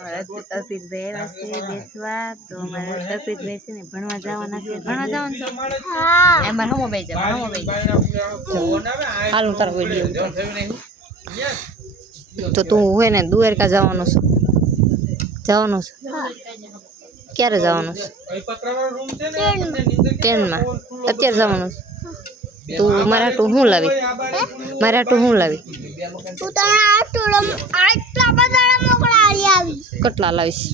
અર્પિતભાઈ આવ્યા છે બેસવા તો અમારે અર્પિતભાઈ છે ને ભણવા જવાના છે ભણવા જવાનું છે એમાં હમો બે જાય હાલ હું તારો વિડીયો તો તું હોય ને દ્વારકા જવાનું છે ક્યારે જવાનું છે ટ્રેનમાં અત્યારે જવાનું છે તું મારા હાટું હું લાવી કેટલા લાવીશ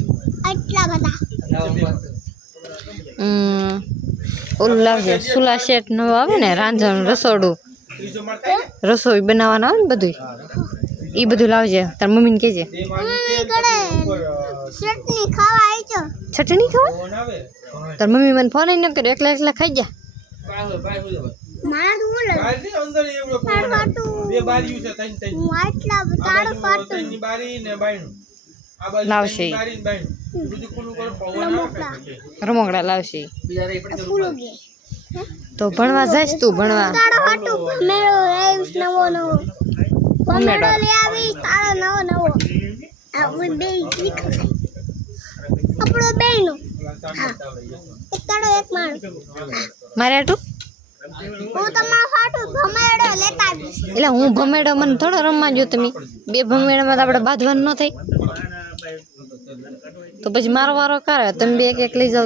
ઓલું લાવજે સુલા શેઠ નવો આવે ને રાંધણ રસોડું રસોઈ બનાવવાના આવે ને બધું એ બધું લાવજે તાર મમ્મીને કહેજે ચટણી ખાવા તાર મમ્મી મને ફોન ન કર્યો એકલા એકલા ખાઈ જા લાવશે રમકડા લાવશે તો ભણવા જઈશ તું ભણવા મારે હાટું એટલે હું ભમેડો મને થોડો રમવા જો તમે બે ભમેડામાં આપણે બાંધવાનું ન થાય તો પછી મારો વારો કરે તમે બે એક લઈ જાવ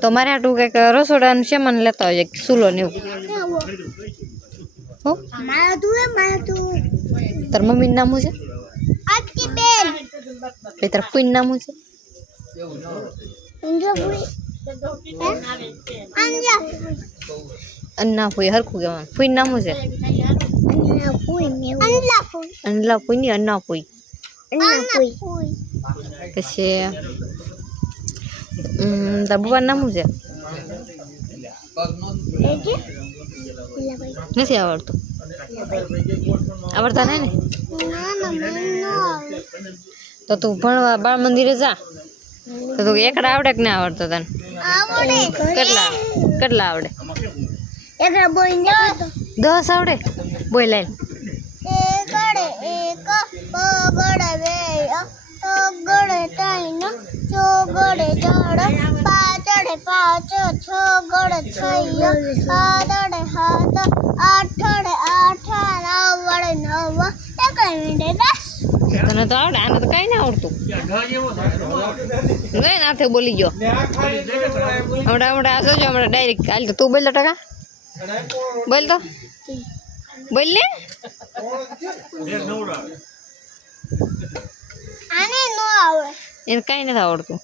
તો મારે આટલું કંઈક રસોડા સામાન લેતા હોય સુલો ને એવું તાર મમ્મી નામું છે તાર ફૂઈ નામું છે અન્ના ફૂઈ હરખું કહેવાનું ફૂઈ નામું છે અંડલા ફૂઈ ની અન્ના ફૂઈ પછી તાર બુવા નામું છે નથી આવડતું આવડતા નહીં ને તો તું ભણવા બાળ મંદિરે જા તો તું એકડા આવડે કે ના આવડતો તને કેટલા આવડે 10 આવડે બોય લાઈન તને તો આવડે આને તો કઈ ના આવડતું ગઈ નાથે બોલી ગયો હમણાં આ જોજો હમણાં ડાયરેક્ટ હાલ તો તું બોલ ટકા બોલ તો બોલ ને એને કઈ નથી આવડતું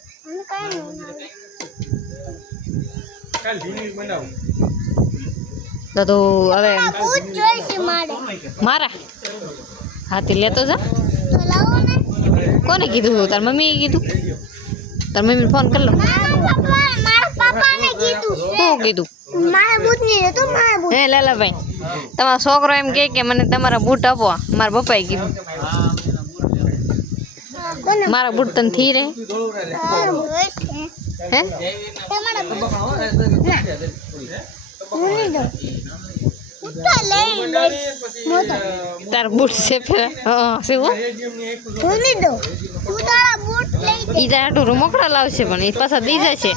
તો હવે મારા હાથી લેતો જા કોને કીધું તાર મમ્મીએ કીધું તાર મમ્મીને ફોન કરી લો શું કીધું હે લાલાભાઈ તમારો છોકરો એમ કે મને તમારા બૂટ આપો મારા પપ્પાએ કીધું મારા બૂટ તને થી રહે હે તાર બૂટ છે પેલા ઈ તારું રમકડા લાવશે પણ એ પાછા દઈ જાય છે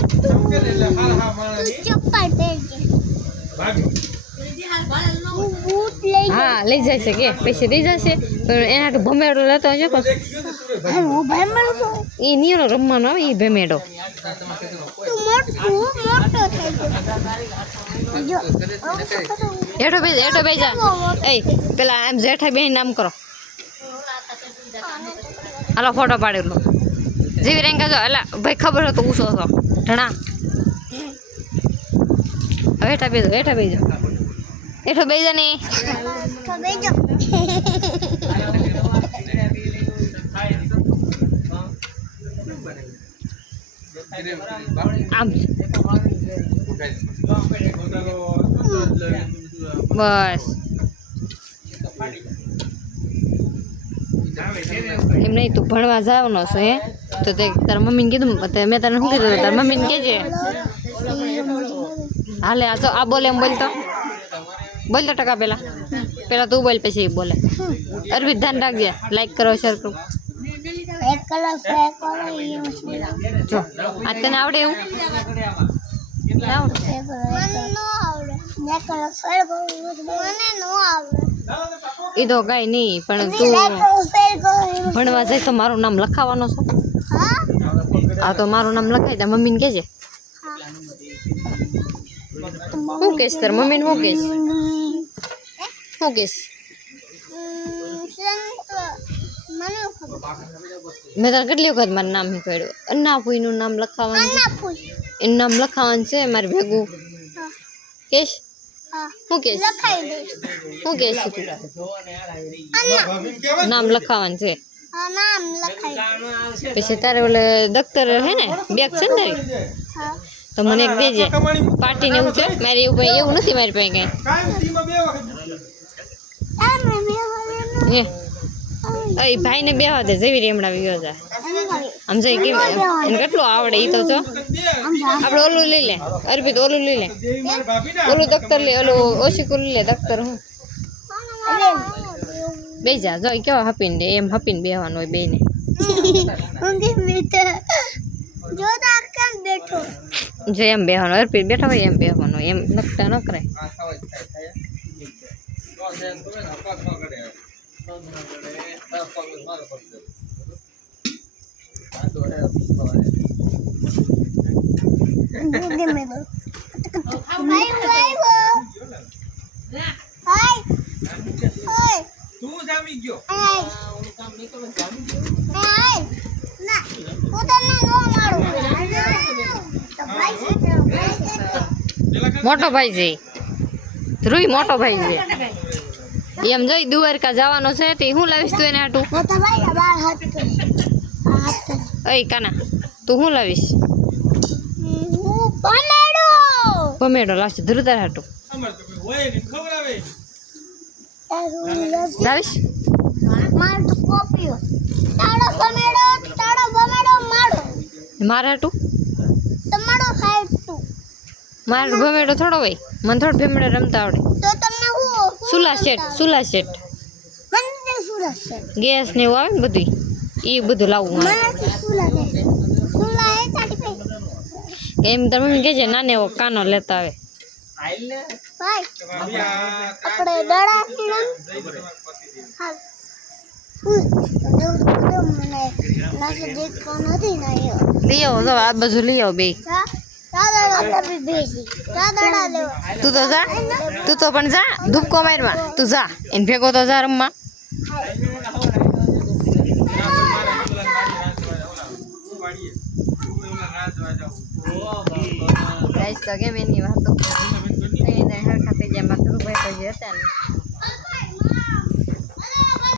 હા લઈ જાય છે કે પૈસે દઈ જશે એના તો ભમેડો લેતો હશે એ નિયરો રમવાનો આવે એ ભમેડો હેઠો બેસી જા એ પેલા એમ જેઠા બેન નામ કરો હાલો ફોટો પાડેલો જેવી રેંકા જો એટલે ભાઈ ખબર હતો ઉસો હતો ઢણા હવે હેઠા બેજો હેઠો બેજો ને આમ બસ એમ નહીં તું ભણવા જવાનો છો હે તો તે તારા મમ્મીને કીધું મેં તને શું કીધું તારા મમ્મીને કહેજે હાલે આ બોલે એમ બોલતો ટકા પેલા તું બોલ પછી બોલે અરવિંદ ધ્યાન રાખજે લાઈક કરો શેર કરો એક કલર ફેક કરો યુઝ જો આ તને આવડે એવું ના આવડે મને નો આવડે એક કલર ફેક કરો મને નો આવડે એ તો કઈ નહીં પણ તું ભણવા જાય તો મારું નામ લખાવવાનો છો હા આ તો મારું નામ લખાઈ દે મમ્મીને કહેજે હું કહીશ તાર મમ્મીને હું કહીશ હું કહીશ મને મેં તારે કેટલી વખત મારું નામ શીખવાડ્યું અન્નાપુઈનું નામ લખાવવાનું છે એનું નામ લખાવવાનું છે મારે ભેગું કહીશ હું કહીશ લખાઈ દઈશ હું કહીશ તું નામ લખાવવાનું છે હા નામ લખાઈ પછી તારે ઓલે દફતર હે ને બેગ છે ને તારી હા તો મને એક દેજે પાર્ટીને એવું છે મારે એવું કંઈ એવું નથી મારી પાસે કંઈ આ મે હે એ ભાઈને બેહવા દે જેવી રે હમણાં વિયો જા આમ જઈ કેમ એને કેટલું આવડે એ તો છો આપણે ઓલું લઈ લે અર્પિત ઓલું લઈ લે ઓલું દફતર લે ઓલું ઓશિકું લઈ લે દફતર હું બે જા જો કેવા હપીને દે એમ હપીને બેહવાનું હોય બેને ઊંઘી બેઠા જો તાર કેમ બેઠો જો એમ બેહવાનું અર્પિત બેઠા હોય એમ બેહવાનું એમ નકટા ન કરાય ઊંઘી મે ભાઈ હાય હાય તું જામી ગયો હાય ના હું તને નો મારું તો ભાઈ મોટો ભાઈ છે ધ્રુઈ મોટો ભાઈ છે એમ જોઈ દ્વારકા જવાનો છે તે હું લાવીશ તું એને હાટું મોટા ભાઈ બાર હાથ કરે આ હાથ કરે અય કાના તું શું લાવીશ હું પમેડો પમેડો લાવશે ધ્રુતાર હાટું અમાર તો કોઈ હોય ને ખબર આવે લાવીશ માર તો કોપીઓ તાળો પમેડો મારો મારા હાટું તમારો હાઈટ તું મારો ભમેડો થોડો હોય મને થોડો ભમેડો રમતા આવડે તો તમને હું સુલા સેટ મને સુરત છે ગેસ ને એવું આવે ને બધું એ બધું લાવવું મારે મને સુલા દે સુલા એ તાડી પે એમ તાર મમ્મી કહેજે નાને એવો કાનો લેતા આવે ભાઈ ભાભી આ આપણે દડા પીણા હાલ તો મને નાસે દેખો નથી ના લઈ આવો જો આ બાજુ લઈ આવો બે દાદા બેસી દાદા લેવા તું તો પણ જા ધૂપકો મારમાં તું જા એને ભેગો તો જા રમવા ગાઈસ તો કેમ એની વાતો હરખા થઈ ગયા મારા ધ્રુવભાઈ તો જે હતા ને